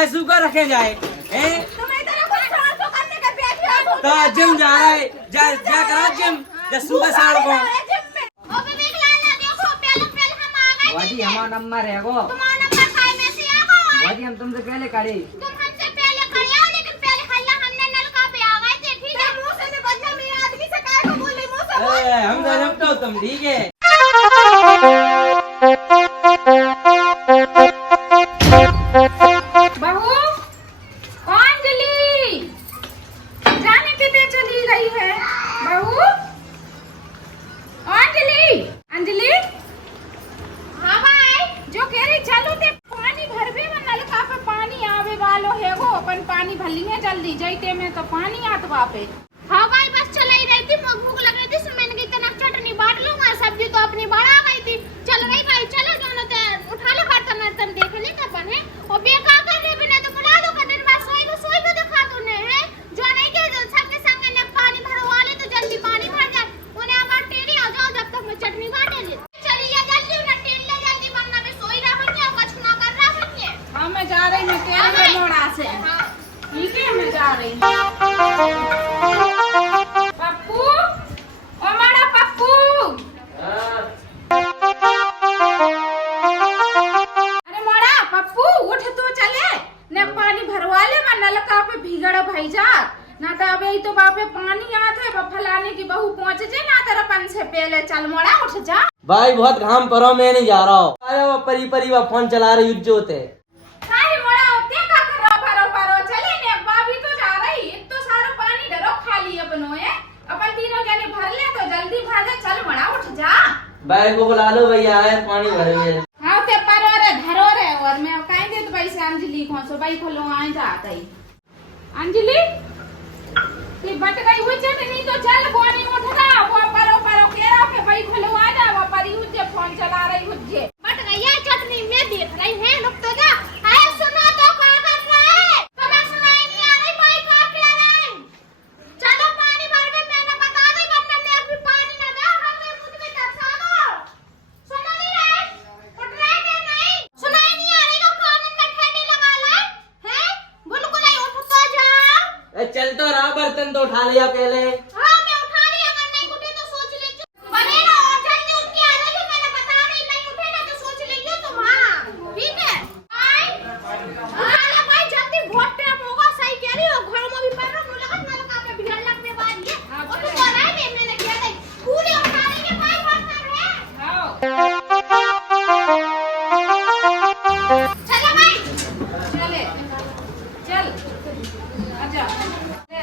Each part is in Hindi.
जाए सूखा रखे जाए हैं? तो जिम जा रहा है जा करा जिम सूखा साड़ को वाजी हमारा नंबर है वो वाजी हम तुमसे पहले खड़े हम तो तुम ठीक है। बहू अंजलि जाने कितने चली गई है बहू अंजलि अंजलि हाँ भाई जो कह रही चलो ते पानी भरवे में नलका पे पानी आवे वालो है वो अपन पानी भरली है जल्दी जाइते में तो पानी आत वापे। हाँ भाई बस चला ही रही थी भूख लग रही थी मैंने कही तना चटनी बांट लूंगा सब्जी तो अपनी बढ़ा गई थी चल गई भाई चलो जानो ते उठा लो बर्तन वर्तन देख ले अपन है और बेकार कर रहे बिना तो बुला दो दिन बाद सोई को दिखा दो ने है जो नहीं के जो सबके संग ने पानी भरवा ले तो जल्दी पानी भर जाए उन्हें आकर टेढ़ी आ जाओ जब तक मैं चटनी बांट ले चलिए जल्दी ना टेढ़ ले जल्दी वरना मैं सोई रहा बनिए और कुछ ना कर रहा बनिए। हाँ मैं जा रही हूँ तेरे मोड़ा से ठीक है मैं जा रही हूँ। पप्पू ओ मारा पप्पू अरे मोड़ा पप्पू उठ तो चले ने पानी भरवा ले मैं नलका पे भीगड़ भाई जा ना तो अबे तो बापे पानी आते फलाने की बहू पहुंच जे ना तेरा पन से पहले चल मोड़ा उठ जा। भाई बहुत घाम परो मैं नहीं जा रहा हूँ अरे वो परी वो फोन चला रही उज्जोत है अरे मोड़ा होते का कर रहा परो चले ने भाभी तो जा रही तो सारा पानी डरो खाली अपनो है अपन तीनों जने भर ले तो जल्दी भर दे चल मोड़ा उठ जा। भाई को बुला लो भैया आए पानी भरे हुए हाँ ते परो रे धरो रे और मैं कहीं दे तो भाई से अंजलि को सो भाई खोलो आए जाता ही अंजलि ते बट गई हुई चटनी तो चल गोनी उठना वो परो के रहो के भाई खोलो आ जा वो परी हुज्जे फोन चला रही हुज्जे बट गया चटनी में देख रही है रुक तो जा आए सुनो तो क्या कर रहा है तुम्हें सुनाई नहीं आ रही भाई क्या कह रहे हैं चलो पानी भर के मैंने बता दी वरना मैं अभी पानी ना दे हमें मुझ में तरसा दो सुनो नहीं रहे उठ रहे कि नहीं सुनाई नहीं आ रही तो कान में ठेडी लगा ले हैं बिल्कुल ही उठ तो जाओ चल तो रहा बर्तन तो उठा लिया पहले हाँ मैं उठा रही अगर नहीं उठे तो सोच लीजिए बने ना और जल्दी उठ के आ जाइए मैंने बता रही नहीं उठे ना तो सोच लीजिए तुम हाँ ठीक है अरे भाई जल्दी बहुत टाइम होगा सही कह रही हो घर में भी पैर में लगा ना लगा के भीड़ लगने बाद ये और तो रहा है मैंने किया नहीं पूरी उठा रही है भाई बहुत कर रहे हैं आओ चलो भाई चले चल आजा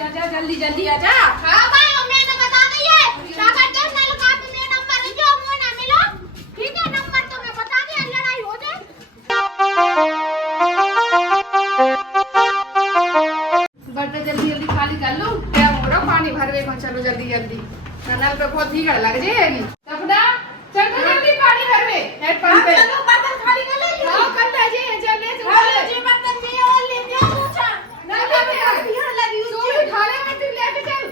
आजा जल्दी आजा हाँ भाई और मैंने बता दी है शाबाश दे नलका पे मेरा नंबर है जो मुझे ना मिलो ठीक है नंबर तो मैं बता दिया लड़ाई हो जाए बट जल्दी खाली कर लो क्या मोड़ा पानी भरवे को चलो जल्दी नल पे बहुत भीड़ लग जाएगी सपना चल तो जल्दी पानी भरवे हेड पंप पे चलो बर्तन खाली कर ले हां कर ले जी चल ले जी बर्तन जी और ले दिया पूछा ना भीड़ लगी तो उठा ले मत लेके चल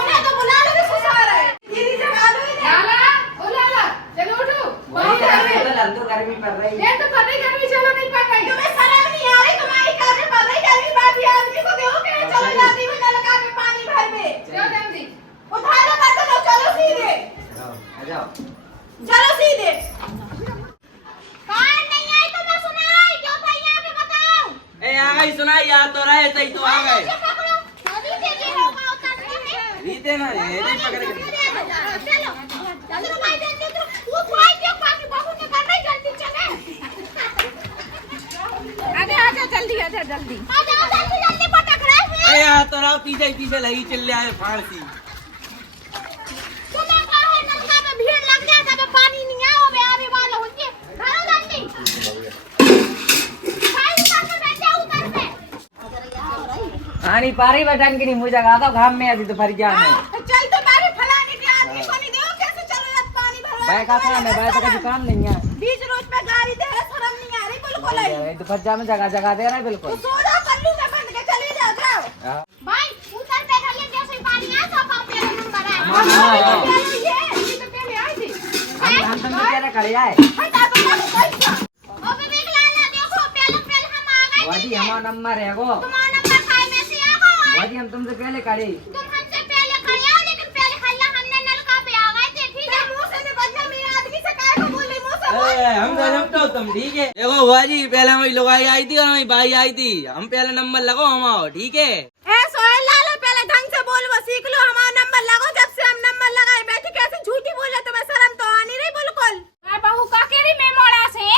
उन्हें तो बुला लो सुसार है दीदी जगा दो लाला ओ लाला चलो उठो बहुत भरवे तो गर्मी पड़ रही है ये तो पता ही गर्मी चलो नहीं पा गई तुम्हें शर्म नहीं आ रही तुम्हारी करने पड़ रही गर्मी बात आदमी को देखो कि चलो जल्दी में नलका में पानी भर में चलो जल्दी उठा लो बर्तन और चलो सीधे आ जाओ चलो सीधे कौन नहीं आई तो मैं सुनाई जो था यहाँ पे बताओ ए आ गई सुनाई यार तो रहे तई तो आ गए मुझे पकड़ो नदी के जी होगा उतरने में रीते ना रे पकड़ के चलो चलो भाई जल्दी तो वो भाई के पास बहू ने करना ही जल्दी चले आजा जल्दी आ जाओ जल्दी पटक रहे हैं ए यार तो रहा पीछे लगी चल ले आए फांसी तुम्हें कहा है नलका में भीड़ लग गया था पानी नहीं आओ बे आने वाला हो ये धरो जल्दी भाई ऊपर से बैठ जाओ उधर पे आनी पारी बटन की नहीं मुझे जगा दो घाम में आती तो फर जा में चल तो बारे फलाने के आदमी को नहीं देखो कैसे चल रहा पानी भरवा भाई का था मैं भाई तो का दुकान नहीं है बीच रोड पे गाड़ी दे रहा शर्म नहीं आ रही बिल्कुल ही तो फर जा में जगह दे रहा है बिल्कुल सो जा पल्लू में बंद के चले जाओ भाई उधर पे ढले जैसे पानी आ तो पापे नंबर है ये तो पहले आई थी हम तो तेरे खड़े आए हटा तो पैसा ओ बेबी लाला देखो पहले हम आ गए बुआ जी हमारा नंबर है वो। तुम्हारा नंबर खाए में से आगो। बुआ जी हम तुमसे पहले खड़े। तुम हमसे पहले खड़े हो, लेकिन पहले हल्ला हमने नलका पे आ गए थे, ठीक है? मुंह से निकलना, मेरे आदमी से काहे को बोली, मुंह से बोल। हम समझो तुम, ठीक है? देखो बुआ जी, पहले हमारी लुगाई आई थी और हमारी भाई आई थी, हम पहले नंबर लगाओ हमारा, ठीक है? सोहेल लाल, पहले ढंग से बोलवा सीख लो, हमारा नंबर लगो। जब से हम नंबर लगाए बैठी कैसे झूठी बोले, तुम्हें शर्म तो आनी नहीं बिल्कुल। बहू का केरी में मोड़ा से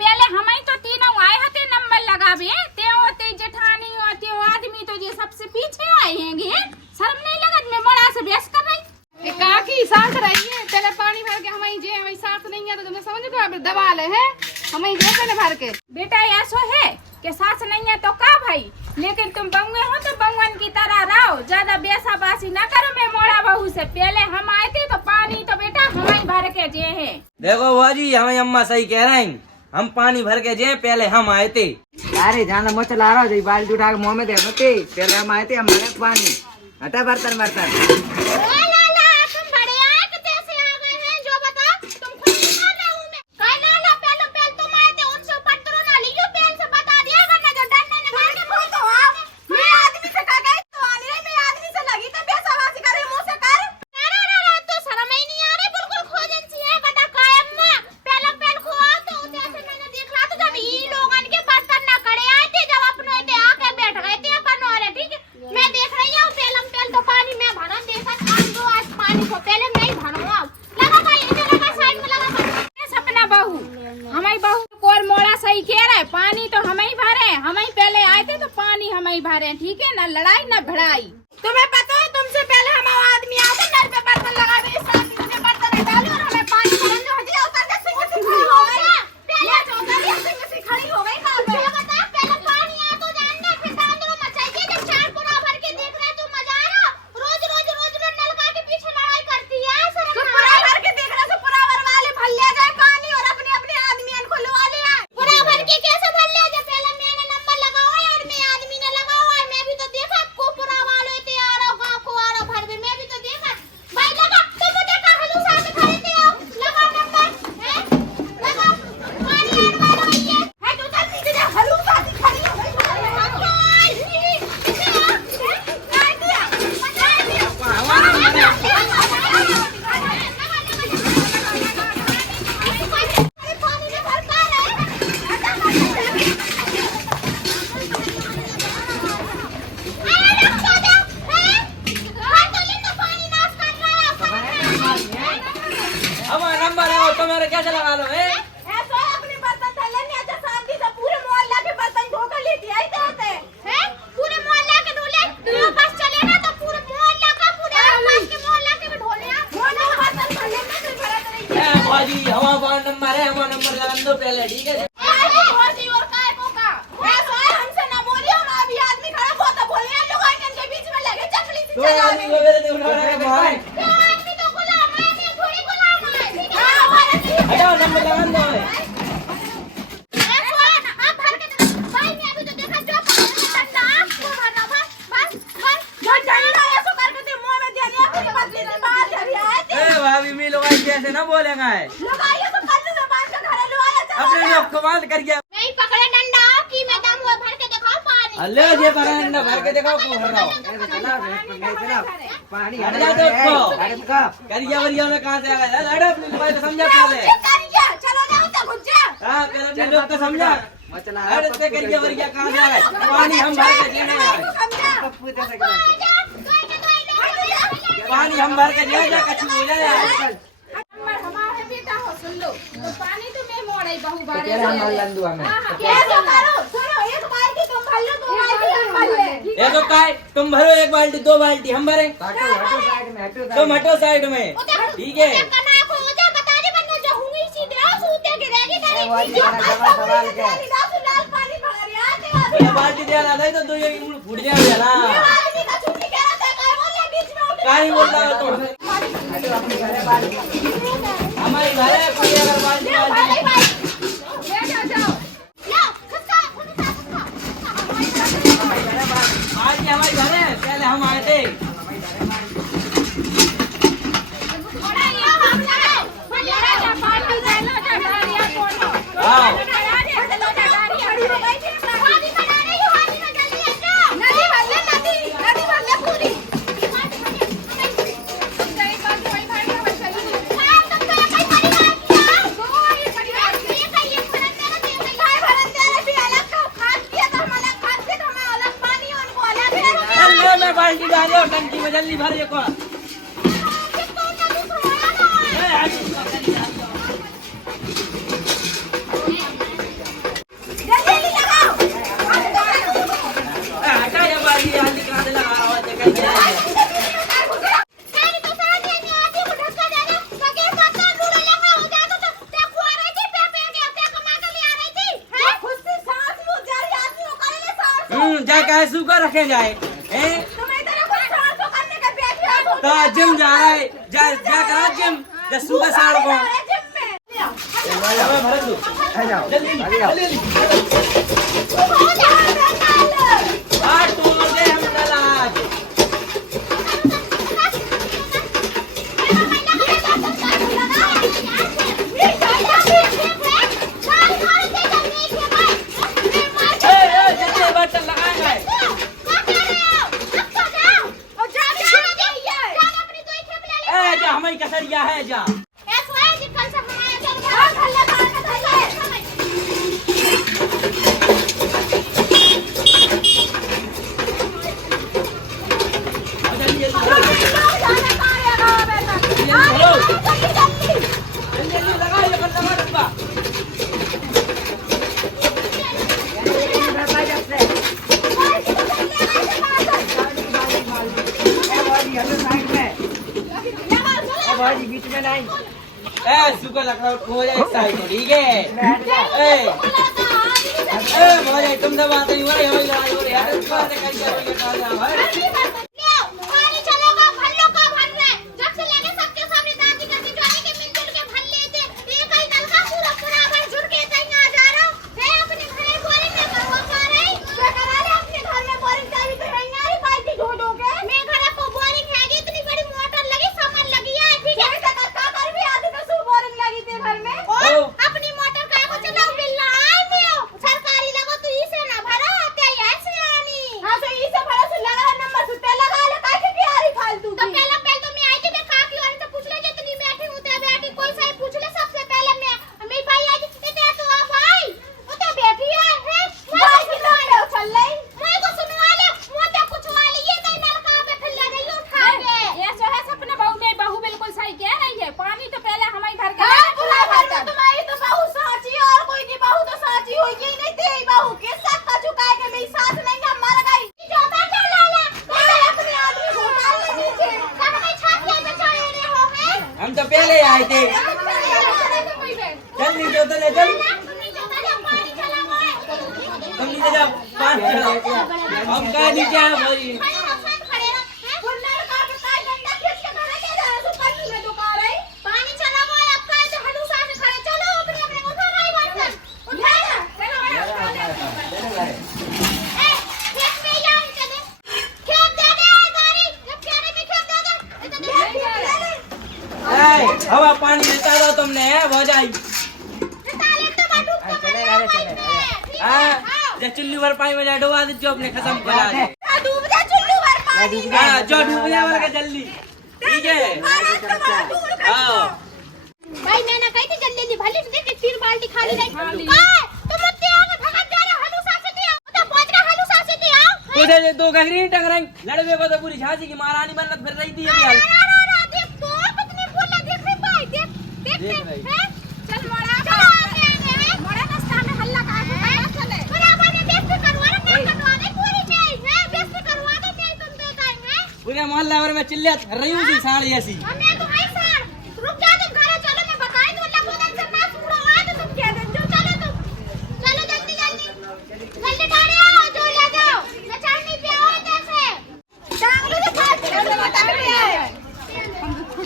पहले हम ही तो तीनों आए हते नंबर लगावे, ते होते जेठानी होते आदमी तो ये सबसे पीछे आए हैंगे। शर्म नहीं लगत में मोड़ा से बहस कर रही। काकी साथ रही है, पहले पानी भर के हमारी जे हमारी साथ नहीं है तो तुमने समझ तो दबा ले है हमारी जे पहले भर के। बेटा ऐसो है कि सास नहीं है तो का भाई, लेकिन तुम बंगुए हो तो बंगवन की तरह रहो, ज्यादा बेसा बासी ना करो। मैं मोड़ा बहू से पहले हम आए थे तो पानी तो बेटा हमारी भर के जे है। देखो बुआ जी, हमें अम्मा सही कह रहे हैं, हम पानी भर के जे पहले हम आए थे। अरे जाना मैं चला रहा हूँ, बाल्टी उठा के मुँह में दे दो। पहले हम आए थे, हमारे पानी हटा बर्तन बर्तन। लाला, तुम बड़े आए कि कैसे आ गए हैं, जो बता। तुम खुद नहीं मार रहा हूँ मैं। काय लाला, पहले तुम आए थे, उनसे पत्थरों ना लियो, पहले से बता दिया, वरना जो डंडा निकाल के खोल दो। मैं आदमी से कह गई तो आनी रही, मैं आदमी से लगी तो बेसवासी करे, मुंह से कर। अरे तो शर्म ही नहीं आ रही, बिल्कुल खोजन सी है, बता कायम में। पहले खो तो जैसे मैंने देखा तो जब ये लोगन के बर्तन ना करे आए थे, जब अपने पे आके बैठ गए थे अपन और, ठीक है? मैं देख रही हूँ पहले तो पानी में भरा देखा दो, आज पानी को पहले नहीं भरो। लगा भाई, इधर लगा, साइड में लगा। सपना बहू, हमारी बहू कोर मोड़ा सही कह रहा है, पानी तो हम ही भरे, हम ही पहले आए थे तो पानी हम ही भरे, ठीक है? ना लड़ाई ना भड़ाई। तुम्हें पता है तुमसे पहले हमारा आदमी आते नल पे बर्तन लगा दे, इस आदमी ने बर्तन डाले और हमें पानी भरने हो दिया, उतर के सिंह से खड़ी हो गई। पहले जो उतर के सिंह से खड़ी हो गई। ये बता, पहले पानी आ तो जानना, फिर दांतों में मचाइए। जब चार पुरा भर के देख रहे तुम मजा आ रहा, रोज नलका के पीछे लड़ाई करती है। पुरा भर के देख रहे तो पुरा भर वाले भर ले जाए पानी और अपने अपने आदमी को लुआ ले आए। पुरा भर के कैसे भर लिया? जब पहले मैंने नंबर लगा हुआ है और मैं आदमी ने लगा हुआ है, मैं भी तो देखा को पुरा वाले थे आ रहा, गाँव को आ रहा भर में, मैं भी तो देखा। भाई लगा, तुम मुझे कहा हलू साथ खड़े थे, आओ लगाओ नंबर, हैं? लगाओ, पानी आने वाला है ये। है तो चल पीछे जा, हलू साथ खड़ी हो गई। हमारा नंबर है, तो मेरे कैसे लगा लो? ऐसा अपने बर्तन धले नहीं अच्छा, शांति से पूरे मोहल्ला के बर्तन धोकर लेती आई तो होते हैं? पूरे मोहल्ला के ढोले, तुम्हें बस चले ना तो पूरे मोहल्ला का, पूरे आसपास के मोहल्ला के भी ढोले हैं। मोहल्ला बर्तन धले में से भरा नहीं ए बुआ जी, हमारा नंबर है, हमारा नंबर लगा दो पहले, ठीक है? होती और काय को का ऐसा है, हमसे ना बोलिए, हम अभी आदमी खड़ा हो तो बोले हैं, लोग आके इनके बीच में लगे चपली से तो चला आदमी को मेरे से उठा रहा है भाई। तो आदमी तो गुलाम है, मैं थोड़ी गुलाम है, ठीक है? हटाओ, नंबर लगा दो। आप भर के भाई, मैं अभी तो देखा जो डंडा आपको भरना था, बस जो डंडा ऐसा करके ते मुंह में दे दिया, फिर बदली से बाहर चली आए थे। ए भाभी, मी लोग कैसे ना बोलेगा है? लगाइए तो कल्लू में बांध के घरे लो आया चलो। अपने लोग कमाल कर गया। नहीं पकड़े डंडा की, मैं दम हुआ भर के दिखाओ पानी। अल्ले ये करंडा भर के दिखाओ को भर रहा हूं। पानी हट जा तो उसको। अरे का करिया वरिया में कहां से आ गया? अरे अपने लोग को समझा पहले। करिए चलो जाओ तो घुस जा। हां, पहले अपने लोग को समझा। मैं चला अरे ते करिया वरिया कहां से आ गया? पानी हम भर के देना है। समझा पूछा सकता पानी हम भर के ले जा, कछु बोले यार। हमारे बेटा हो, सुन लो तो पानी तो मैं मोड़े बहू बारे तेरा हम लंदू हमें कैसे करो? सुनो, एक बाल्टी तुम भर लो, दो बाल्टी हम भर ले। ये तो काय तुम भरो, एक बाल्टी दो बाल्टी हम भरे। हटो हटो साइड में हटो तुम हटो साइड में, ठीक है? कना को हो जा, बता दे, वरना जो हुई सीधे आ सूते गिरेगी ए, वो तेरी। आज बड़ा सवाल क्या है? लाल पानी भर रहा है। ये बाल्टी दे रहा था तो ये फूट जाएगा ना। आदमी का छुट्टी कह रहा था, काय बोल बीच में उठ। काय बोल रहा है तुम? हटो अपने घर बाहर हमारे घर है, कोई अगर बाल्टी भाई भाई ले जाओ। लो, खस्सा, खस्सा। आज हमारे घर है, पहले हम आए थे। पानी दे लो, जा गाड़ियां खोलो। हाँ। गाड़ियां खोलो, जा गाड़ियां खोलो। जल्दी भर ये को कैसू का रखे जाए तो जिम जा रहा है जा करा जिम जस्सू का साड़ को हमारी कसरिया है जा बीच में नहीं सुगर लगा हो जाए साइड ठीक है तुम सब आते ही हो रहे हो यार हम तो पहले आए थे जल्दी जो तो ले चल तुम नीचे जाओ हम कहाँ नीचे आए भाई हवा पानी लेता दो तुमने हो जाई जब चुल्लू भर पानी में जा डुबा दे जो अपने खत्म करा दे जो डूब जा वाला जल्दी ठीक है भाई मैंने कही थी जल्दी जल्दी भले से 3 बाल्टी खाली रही तुम मुझसे आगे भगत जा रहे हो हलूसा से दिया तो पहुंच रहा हलूसा से दिया उधर दो गहरी टंग रही लड़वे को तो पूरी झांसी की महारानी बनत फिर रही थी अभी हाल चल बड़ा रास्ता में हल्ला का है बराबर में बेइज्जती करवा रहे ना करवाने पूरी नहीं है बेइज्जती करवा दे नहीं तुम देता है पूरे मोहल्ला भर में चिल्ला रही हूं सी साड़ी ऐसी हमें तो है साड़ रुक जा तुम घर चलो मैं बताई दूं अल्लाह को से ना पूरा आ तो तुम कह दे जो चलो तुम चलो जल्दी जल्दी गाड़ी आओ जो ले जाओ मैं चढ़नी पे आओ इधर से टांगलो तो फाड़ चलो बता रही है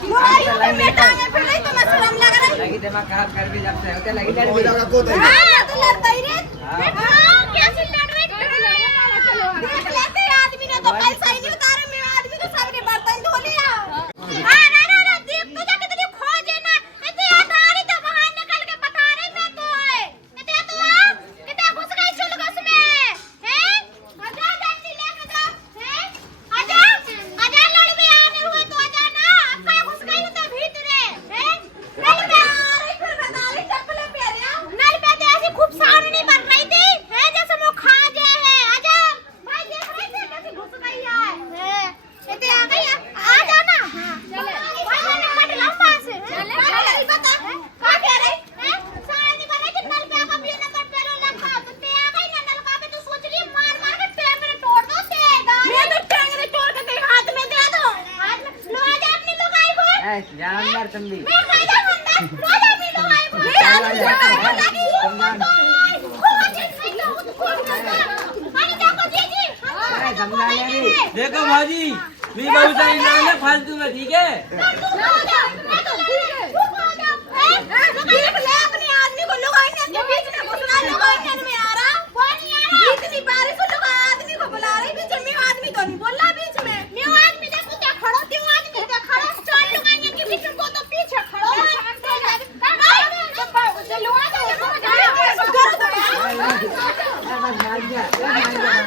तुम्हारी बेटा ने फिर नहीं तुम्हें शर्म लग रही लगी दिमाग खराब कर भी जब से होते लगी लड़ भी हां तो लड़ता ही रे हां क्या से लड़ रही चलो देख लेते आदमी ने तो पैसा ही नहीं उतारे मैं आदमी तो सबके बर्तन धो लिया हां ना देख तो जा कितनी खोज है ना इतने आधारी तो बाहर निकल के बता रही मैं तो है इतने तो कितना घुस गई चुलगस में हैं आजा जल्दी लेके जाओ हैं आजा लड़ में आने हुए तो आजा ना आपका घुस गई तो भीतर है हैं नल पे आ रही फिर बता रही चप्पल पहन नल पे तो ऐसी खूब सारनी बन रही थी है जैसे वो खा गया है आजा भाई देख रहे थे कैसे घुस गई है यार तुम भी। मैं फायदा मंदा रोज पी लो भाई मेरा लगी पानी देखो जी अरे समझा नहीं। देखो भाजी मी बहुत सारी नाम है फालतू में, ठीक है? बस मान जा